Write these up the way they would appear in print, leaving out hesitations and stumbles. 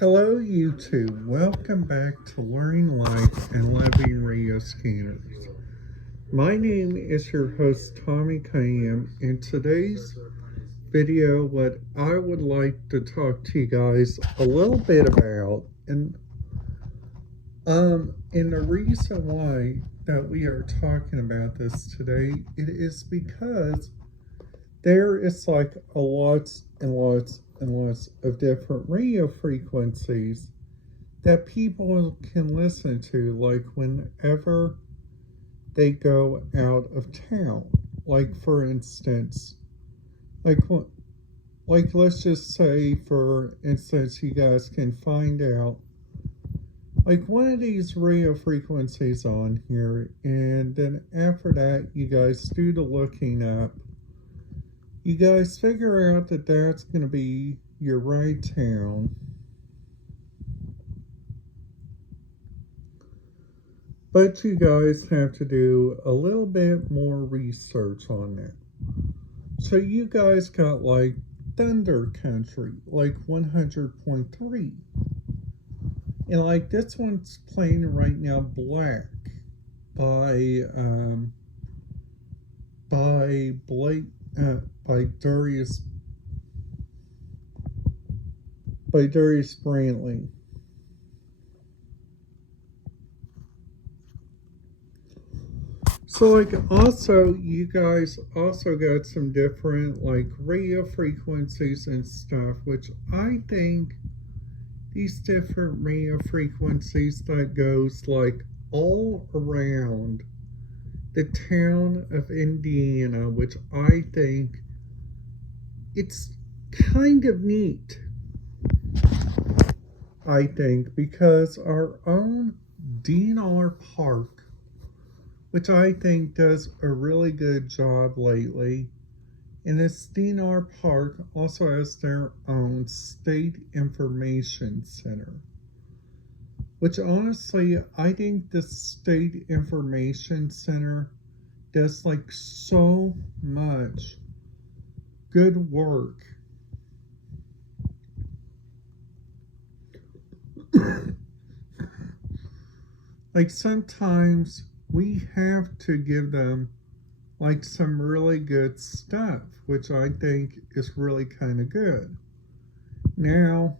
Hello, YouTube. Welcome back to Learning Life and Living Radio Scanners. My name is your host, Tommy Cunningham. In today's video, what I would like to talk to you guys a little bit about, and the reason why that we are talking about this today, it is because there is like a lots and lots and lots of different radio frequencies that people can listen to, like whenever they go out of town. Like for instance, like let's just say for instance, you guys can find out like one of these radio frequencies on here, and then after that you guys do the looking up. You guys figure out that that's going to be your right town. But you guys have to do a little bit more research on that. So you guys got like Thunder Country, like 100.3. And like this one's playing right now, Black by Darius Brantley. So like also you guys also got some different like radio frequencies and stuff, which I think these different radio frequencies that goes like all around the town of Indiana, which I think it's kind of neat. I think because our own DNR Park, which I think does a really good job lately, and this DNR Park also has their own State Information Center, which honestly, I think the State Information Center does like so much good work. Like sometimes we have to give them like some really good stuff, which I think is really kind of good. Now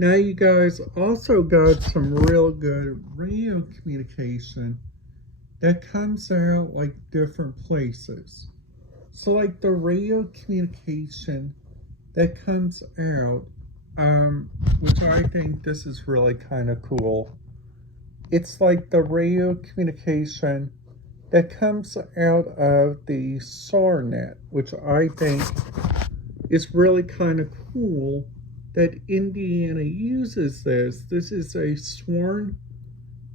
you guys also got some real good radio communication that comes out like different places. So like the radio communication that comes out, which I think this is really kind of cool. It's like the radio communication that comes out of the SARnet, which I think is really kind of cool that Indiana uses this. This is a sworn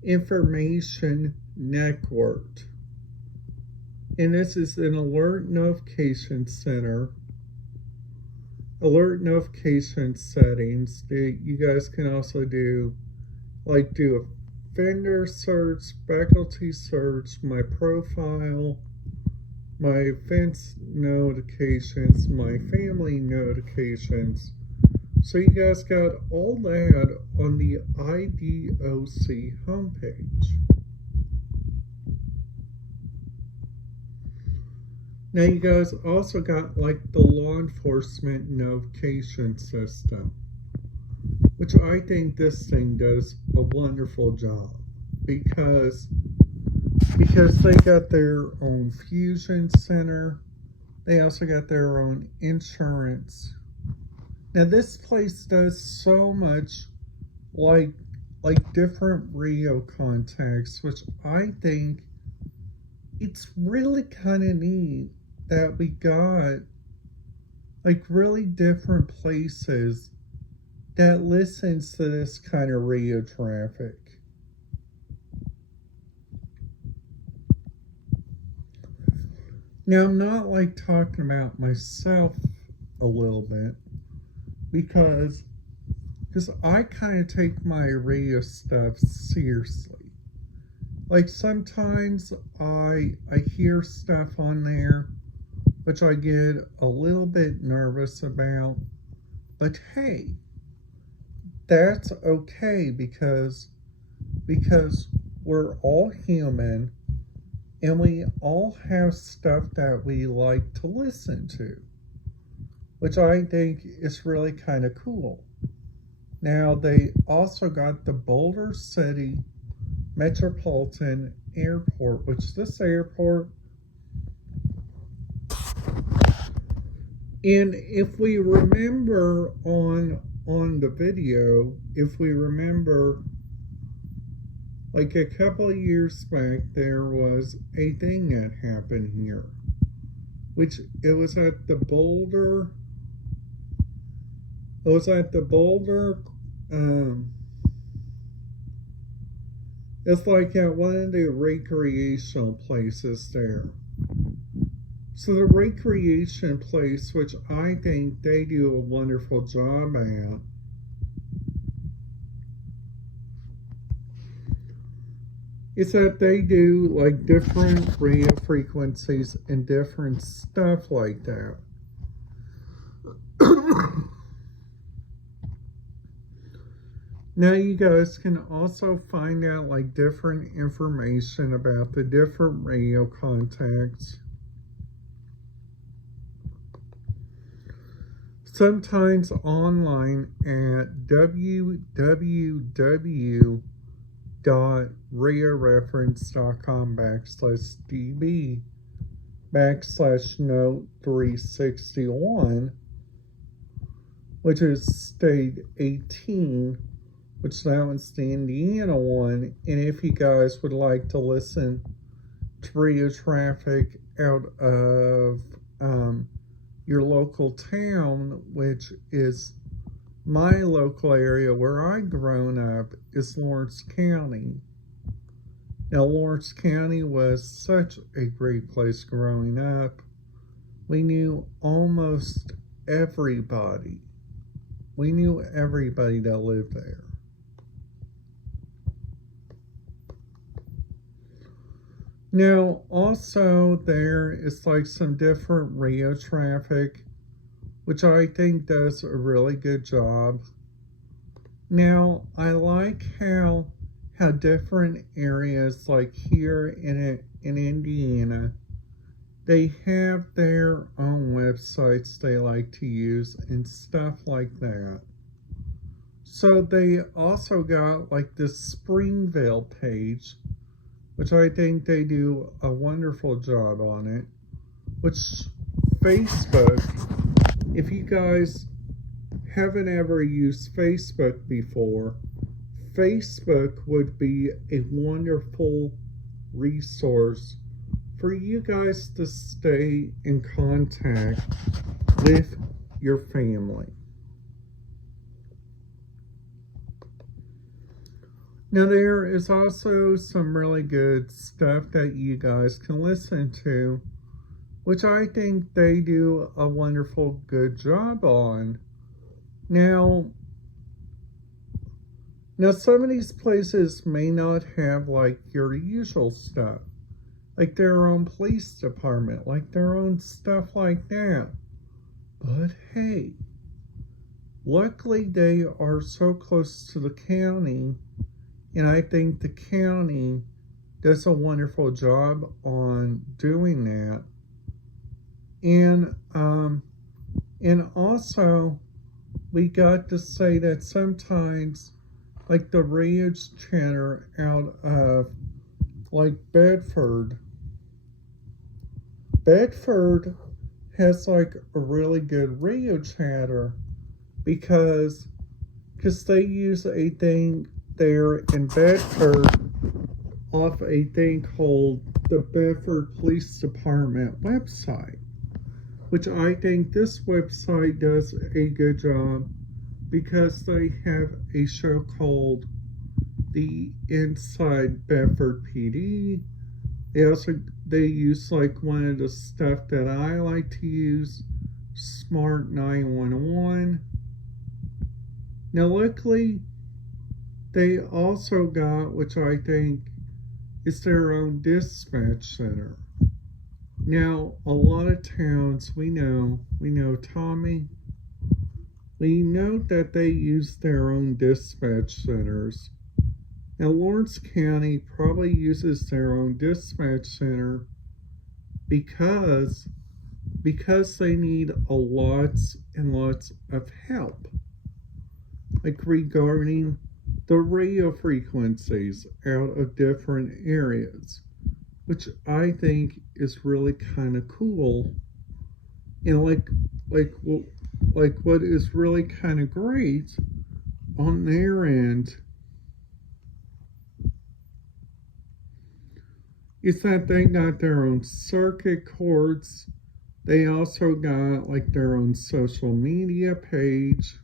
information network. And this is an alert notification center. Alert notification settings. You guys can also do a vendor search, faculty search, my profile, my events notifications, my family notifications. So you guys got all that on the IDOC homepage. Now you guys also got like the law enforcement notification system, which I think this thing does a wonderful job because they got their own fusion center. They also got their own insurance. Now this place does so much like different radio contacts, which I think it's really kind of neat that we got like really different places that listens to this kind of radio traffic. Now I'm not like talking about myself a little bit because I kind of take my radio stuff seriously. Like sometimes I hear stuff on there which I get a little bit nervous about. But hey, that's okay because we're all human and we all have stuff that we like to listen to, which I think is really kind of cool. Now, they also got the Boulder City Metropolitan Airport, which this airport, and if we remember on the video, if we remember, like a couple of years back, there was a thing that happened here, which it was at the Boulder. It was at the Boulder. It's like at one of the recreational places there. So the recreation place, which I think they do a wonderful job at, is that they do like different radio frequencies and different stuff like that. Now you guys can also find out like different information about the different radio contacts. Sometimes online at www.radioreference.com/db/note 361, which is state 18, which that one's the Indiana one. And if you guys would like to listen to radio traffic out of your local town, which is my local area where I grown up, is Lawrence County. Now, Lawrence County was such a great place growing up. We knew almost everybody. We knew everybody that lived there. Now, also, there is like some different radio traffic, which I think does a really good job. Now, I like how different areas, like here in Indiana, they have their own websites they like to use and stuff like that. So they also got like this Springville page, which I think they do a wonderful job on it, which Facebook, if you guys haven't ever used Facebook before, Facebook would be a wonderful resource for you guys to stay in contact with your family. Now, there is also some really good stuff that you guys can listen to, which I think they do a wonderful, good job on. Now, some of these places may not have like your usual stuff, like their own police department, like their own stuff like that. But hey, luckily they are so close to the county. And I think the county does a wonderful job on doing that. And also, we got to say that sometimes, like the radio chatter out of like Bedford has like a really good radio chatter because they use a thing there in Bedford off a thing called the Bedford Police Department website, which I think this website does a good job because they have a show called the Inside Bedford PD. They use like one of the stuff that I like to use, Smart 911. Now luckily, they also got, which I think is their own dispatch center. Now, a lot of towns we know Tommy, we know that they use their own dispatch centers. Now, Lawrence County probably uses their own dispatch center because they need a lots and lots of help, like regarding the radio frequencies out of different areas, which I think is really kind of cool. And like what is really kind of great on their end is that they got their own circuit courts. They also got like their own social media page.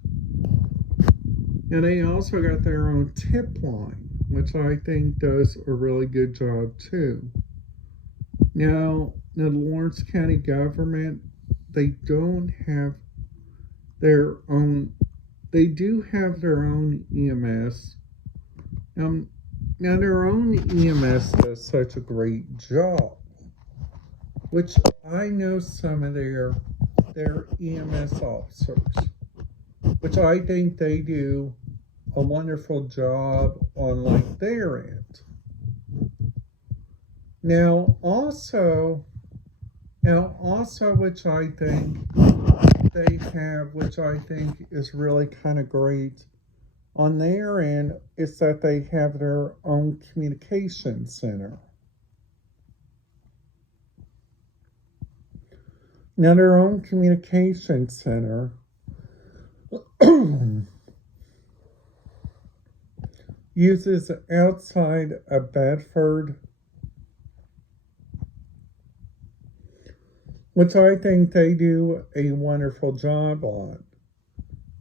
And they also got their own tip line, which I think does a really good job too. Now, the Lawrence County government, they don't have their own, they do have their own EMS. Now their own EMS does such a great job, which I know some of their EMS officers, which I think they do a wonderful job on like their end. Now also, which I think they have, which I think is really kind of great on their end, is that they have their own communication center. Now, their own communication center uses outside of Bedford, which I think they do a wonderful job on.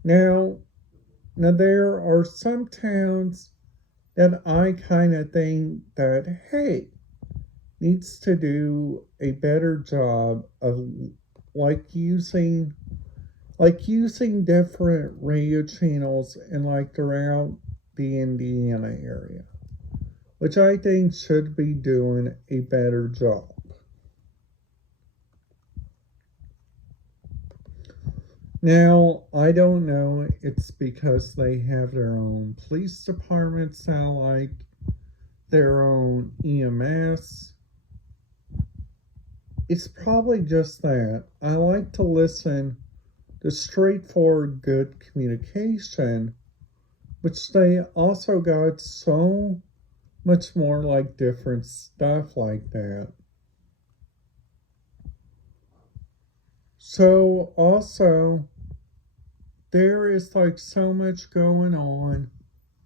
Now there are some towns that I kind of think that, hey, needs to do a better job of using different radio channels and like throughout the Indiana area, which I think should be doing a better job. Now, I don't know, it's because they have their own police departments, I like their own EMS. It's probably just that. I like to listen to straightforward, good communication, which they also got so much more like different stuff like that. So also, there is like so much going on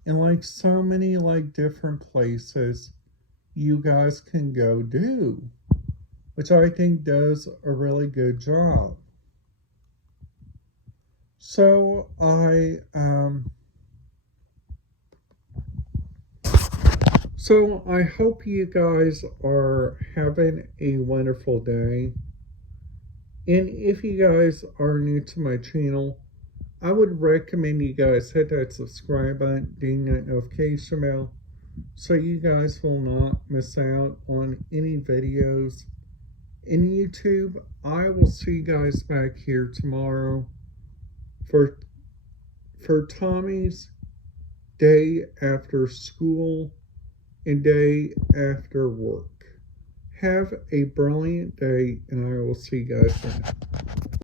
and like so many like different places you guys can go do, which I think does a really good job. So I hope you guys are having a wonderful day. And if you guys are new to my channel, I would recommend you guys hit that subscribe button, ding that notification bell, so you guys will not miss out on any videos. In YouTube, I will see you guys back here tomorrow for Tommy's day after school and day after work. Have a brilliant day, and I will see you guys then.